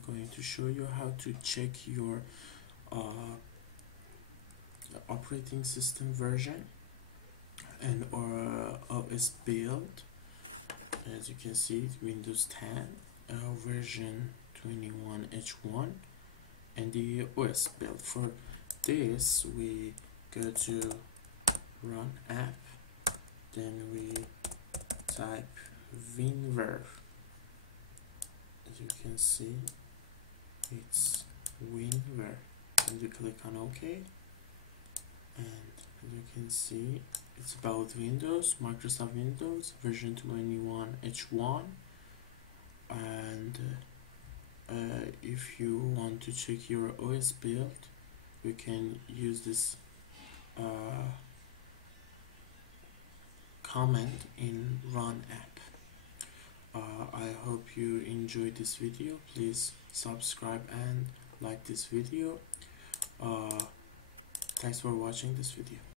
I'm going to show you how to check your operating system version and or OS build. As you can see, Windows 10 version 21H1 and the OS build. For this, we go to Run App, then we type Winver. As you can see, it's Winver, and you click on OK, and as you can see, it's about Windows, Microsoft Windows version 21H1. And if you want to check your OS build, we can use this command in Run App. I hope you enjoyed this video. Please subscribe and like this video. Thanks for watching this video.